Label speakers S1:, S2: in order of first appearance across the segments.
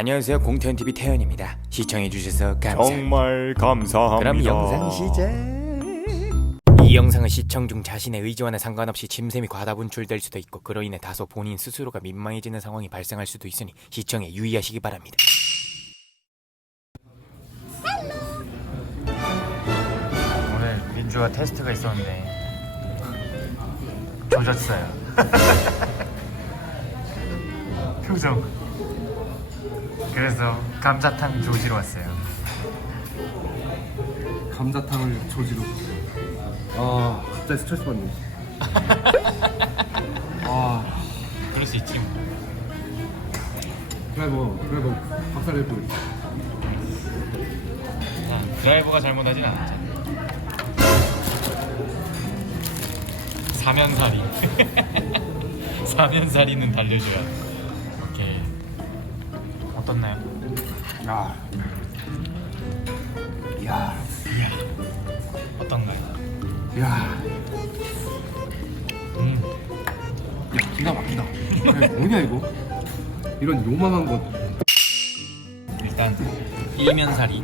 S1: 안녕하세요. 공태현TV 태현입니다. 시청해주셔서 감사합니다.
S2: 정말 감사합니다.
S1: 그럼 영상 시작. 이 영상은 시청 중 자신의 의지와는 상관없이 침샘이 과다 분출될 수도 있고 그로 인해 다소 본인 스스로가 민망해지는 상황이 발생할 수도 있으니 시청에 유의하시기 바랍니다. 오늘 민주가 테스트가 있었는데 조졌어요. 표정 그래서 감자탕 조지러 왔어요
S3: 감자탕을 조지로 아 갑자기 스트레스 받네 아
S1: 그럴 수 있지
S3: 드라이버 드라이버 박살 낼 뻔.
S1: 드라이버가 잘못하진 않았잖아. 사면살이. 사면살이는 달려줘야. 오케이. 어떻나요?
S3: 야, 야,
S1: 어떤가요?
S3: 야,
S1: 음.
S3: 야 기가 막히다. 야, 뭐냐 이거? 이런 요망한 것.
S1: 일단 일면살이.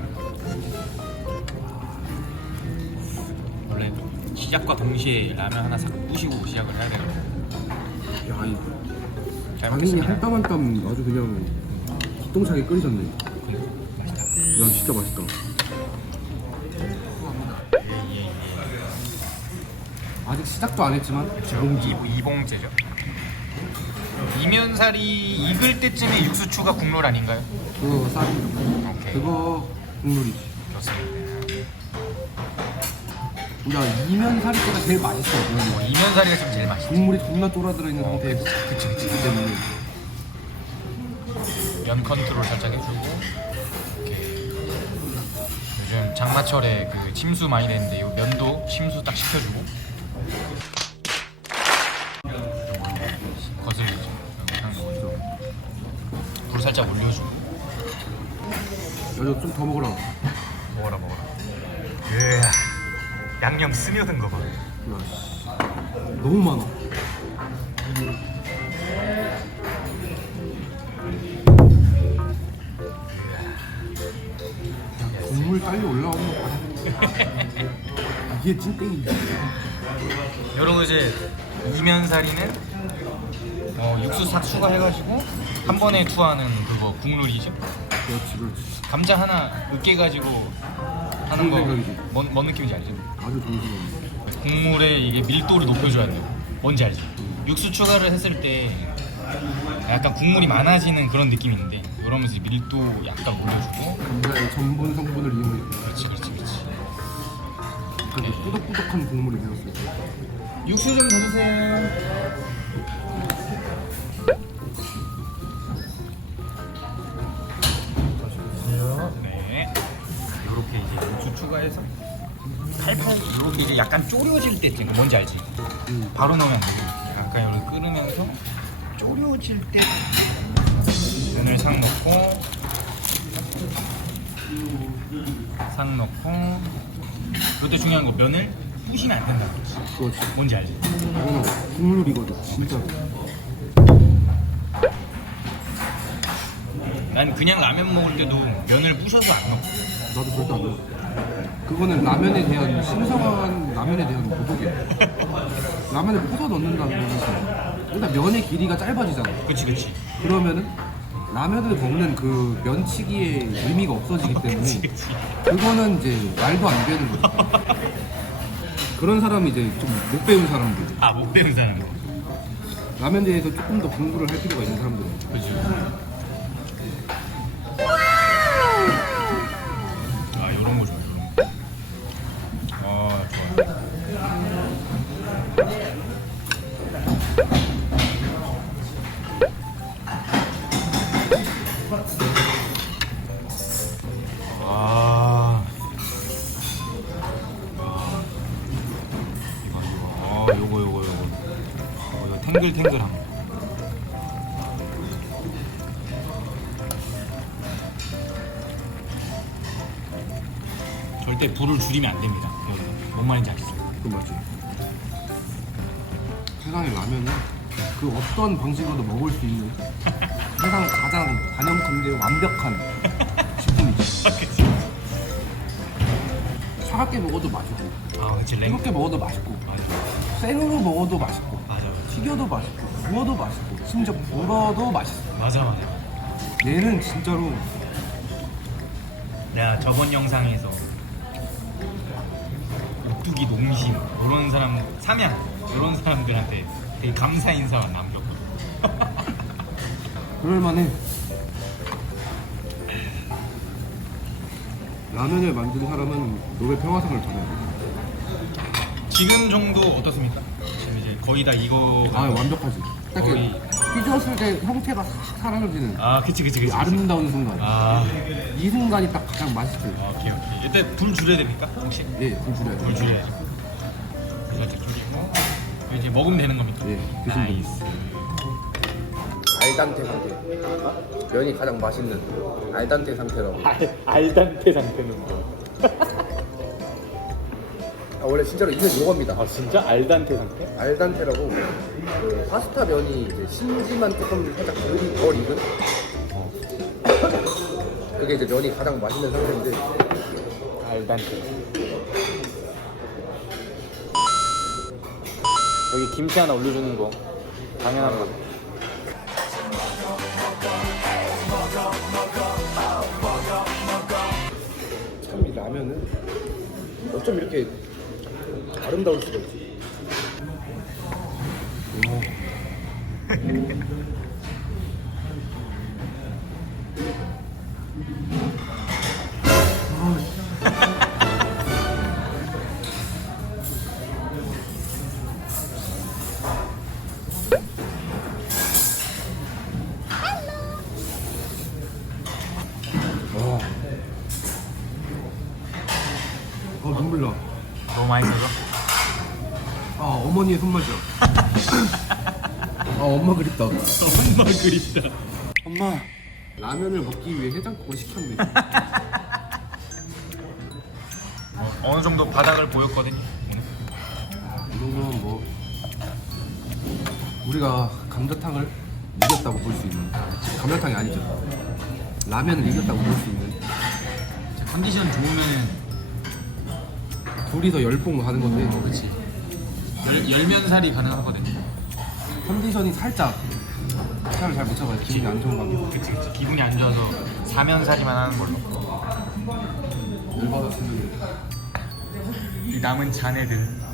S1: 원래 시작과 동시에 라면 하나 싹 부시고 시작을 해야 되거든.
S3: 야,
S1: 이잘
S3: 당연히
S1: 먹겠습니다.
S3: 한땀 한 땀 아주 그냥 기 똥차게 끓이셨네. 야, 진짜 맛있다. 아직 시작도 안 했지만
S1: 이, 이봉제죠. 이면살이 익을 때쯤에 육수 추가 국룰 아닌가요?
S3: 그거.
S1: 오케이.
S3: 그거 국물이지.
S1: 좋습니다.
S3: 야, 이면 사리가 제일 맛있어.
S1: 뭐
S3: 그냥
S1: 이면살이가 지금 제일 맛있지.
S3: 국물이 존나 쫄아들어 있는
S1: 어,
S3: 상태에서
S1: 그치, 그치.
S3: 때문에
S1: 면 컨트롤 살짝 해주고. 이렇게 요즘 장마철에 그 침수 많이 되는데 이 면도 침수 딱 시켜주고. 거슬리죠. 불 살짝 올려주고.
S3: 야저 좀더 먹어라.
S1: 먹어라 먹어라. 예. 양념 스며든 거 봐.
S3: 야, 씨. 너무 많아. 국물 딸려 올라오는 거 봐. 이게 찐땡이지.
S1: 여러분 이제 이면사리는 어, 육수 싹 추가해가지고 한 번에 투하는 그거 국룰이죠.
S3: 그렇지, 그렇지.
S1: 감자 하나 으깨 가지고 하는 거
S3: 생각이지.
S1: 뭔, 뭔 느낌인지 알죠?
S3: 아주 좋은 생각.
S1: 국물의 이게 밀도를 높여줘야 돼요. 뭔지 알지? 육수 추가를 했을 때 약간 국물이 많아지는 그런 느낌이 있는데 이러면서 밀도 약간 올려주고.
S3: 감자의 전분 성분을 이용해
S1: 그렇지 그렇지 그렇지.
S3: 그 꾸덕꾸덕한 국물이 되었어요.
S1: 육수 좀 더 주세요. 네. 이렇게 이제 육수 추가해서. 팔팔 이렇게 이제 약간 졸여질 때쯤 뭔지 알지?
S3: 음.
S1: 바로 넣으면 안 되고 약간 이렇게 끓으면서 졸여질 때 면을 싹 넣고 싹 넣고 이때 중요한 거 면을 부시면 안 된다고
S3: 그렇지.
S1: 뭔지 알지?
S3: 이거는 국물이거든, 진짜.
S1: 난 그냥 라면 먹을 때도 면을 부셔서 안 넣고
S3: 나도 절대 안 넣어. 그거는 라면에 대한 신성한 라면에 대한 도덕이야. 라면에 퍼서 넣는다는 것은 일단 면의 길이가 짧아지잖아.
S1: 그치 그치
S3: 그러면은 라면을 먹는 그 면치기의 의미가 없어지기 때문에 그거는 이제 말도 안 되는 거지. 그런 사람이 이제 좀 못 배운 사람들.
S1: 아 못 배운 사람
S3: 라면에 대해서 조금 더 공부를 할 필요가 있는 사람들은.
S1: 그치 탱글탱글한 거 절대 불을 줄이면 안 됩니다. 여러분. 뭔 말인지 아시죠?
S3: 그건 맞지. 세상에 라면은 그 어떤 방식으로도 먹을 수 있는 세상 가장 단연컨대 완벽한 식품이지. 차갑게 먹어도 맛있고,
S1: 아 그치 냉
S3: 뜨겁게 먹어도 맛있고,
S1: 맞아
S3: 생으로 먹어도 맛있고,
S1: 맞아
S3: 튀겨도 맛있고, 구워도 맛있고, 심지어 불어도 맛있어.
S1: 맞아 맞아
S3: 얘는 진짜로
S1: 내가 저번 영상에서 오뚜기 농심 이런 사람 삼양 이런 사람들한테 되게 감사 인사만 남겼거든
S3: 그럴만해. 라면을 만든 사람은 노벨 평화상을 받아야 돼.
S1: 지금 정도 어떻습니까? 지금 이제 거의 다 이거
S3: 아 완벽하지. 딱
S1: 거의-
S3: 이렇게 휘저었을 때 형태가 싹 사라져지는
S1: 아 그치 그치 그치 그치.
S3: 아름다운 순간.
S1: 아
S3: 이 순간이 딱 가장 맛있지.
S1: 오케이 오케이 이때 불 줄여야 됩니까? 혹시?
S3: 예, 불 줄여야
S1: 불
S3: 돼.
S1: 줄여야지 살짝 줄이고 이제 먹으면 되는 겁니까?
S3: 예, 드시면
S1: 나이스
S3: 알단테 상태. 면이 가장 맛있는 알단테 상태라고.
S4: 알단테 상태는 뭐?
S3: 아, 원래 진짜로 이게 이겁니다.
S4: 아 진짜 알단테 상태?
S3: 알단테라고 그 파스타 면이 이제 심지만 조금 살짝 덜, 덜 익은 어. 그게 이제 면이 가장 맛있는 상태인데
S4: 알단테 여기 김치 하나 올려주는 거 당연한 거
S3: 참 이 라면은 어쩜 이렇게 아름다울 수가 있지 아 어머니의 손맛이야. 아 엄마 그립다.
S1: 엄마 그립다
S3: 엄마 라면을 먹기 위해 해장국을 시켰네.
S1: 어, 어느 정도 바닥을 보였거든요 오늘.
S3: 이 정도면 뭐 우리가 감자탕을 이겼다고 볼 수 있는 감자탕이 아니죠. 라면을 이겼다고 볼 수 있는
S1: 자, 컨디션 좋으면은
S3: 둘이서 열봉 하는 건데
S1: 그렇지 열, 열면살이 가능하거든요
S3: 컨디션이 살짝 살을 잘못 잡아요. 기분이 안 좋은 관계.
S1: 그치 그치 기분이 안 좋아서 사면살이만 하는 걸로
S3: 열받았으면
S1: 이 남은 자네들